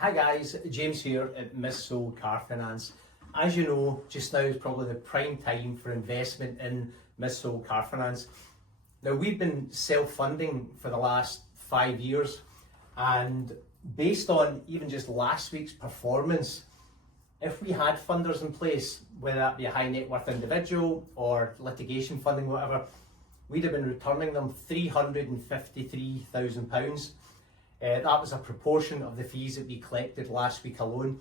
Hi guys, James here at Miss Soul Car Finance. As you know, just now is probably the prime time for investment in Miss Soul Car Finance. Now we've been self-funding for the last 5 years, and based on even just last week's performance, if we had funders in place, whether that be a high net worth individual or litigation funding, whatever, we'd have been returning them £353,000. That was a proportion of the fees that we collected last week alone.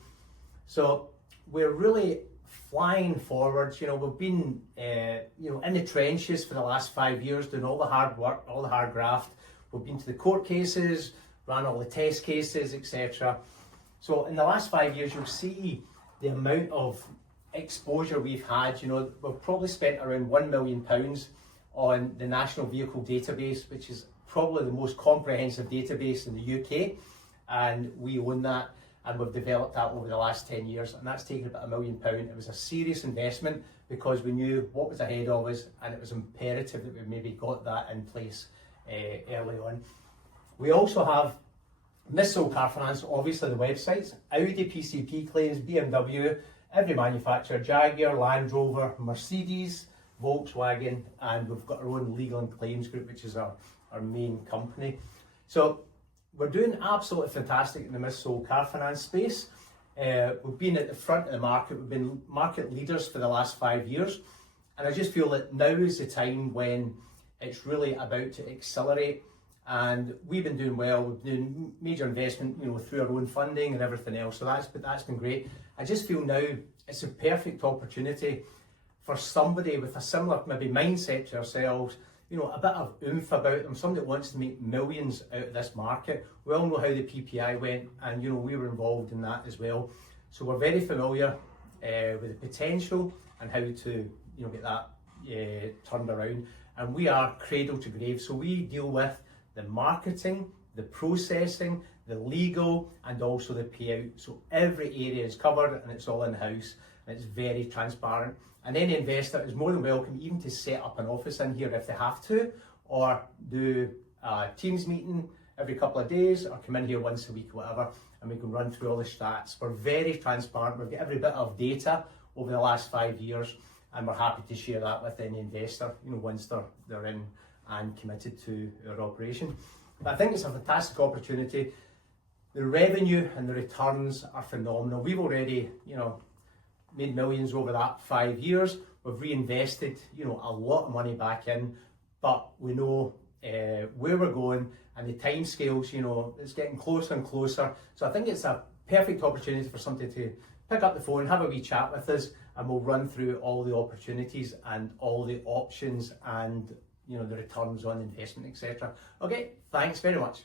So we're really flying forwards. We've been in the trenches for the last 5 years, doing all the hard work, all the hard graft. We've been to the court cases, ran all the test cases, etc. So in the last 5 years, you'll see the amount of exposure we've had. We've probably spent around £1 million on the National Vehicle Database, which is probably the most comprehensive database in the UK, and we own that, and we've developed that over the last 10 years, and that's taken about £1 million. It was a serious investment because we knew what was ahead of us, and it was imperative that we maybe got that in place early on. We also have Miss Soul Car Finance, obviously the websites, Audi PCP claims, BMW, every manufacturer, Jaguar, Land Rover, Mercedes, Volkswagen, and we've got our own legal and claims group, which is our main company. So we're doing absolutely fantastic in the Miss Soul Car Finance space. We've been at the front of the market. We've been market leaders for the last 5 years, and I just feel that now is the time when it's really about to accelerate. And we've been doing well. We've been doing major investment, through our own funding and everything else. So that's been great. I just feel now it's a perfect opportunity for somebody with a similar maybe mindset to ourselves, a bit of oomph about them, somebody that wants to make millions out of this market. We all know how the PPI went, and we were involved in that as well. So we're very familiar with the potential and how to get that turned around. And we are cradle to grave. So we deal with the marketing, the processing, the legal, and also the payout. So every area is covered, and it's all in-house, and it's very transparent. And any investor is more than welcome even to set up an office in here if they have to, or do a Teams meeting every couple of days, or come in here once a week, whatever, and we can run through all the stats. We're very transparent. We've got every bit of data over the last 5 years, and we're happy to share that with any investor, once they're in and committed to our operation. But I think it's a fantastic opportunity. The revenue and the returns are phenomenal. We've already, made millions over that 5 years. We've reinvested, a lot of money back in, but we know where we're going, and the time scales, it's getting closer and closer. So I think it's a perfect opportunity for somebody to pick up the phone, have a wee chat with us, and we'll run through all the opportunities and all the options and the returns on investment, etc. Okay, thanks very much.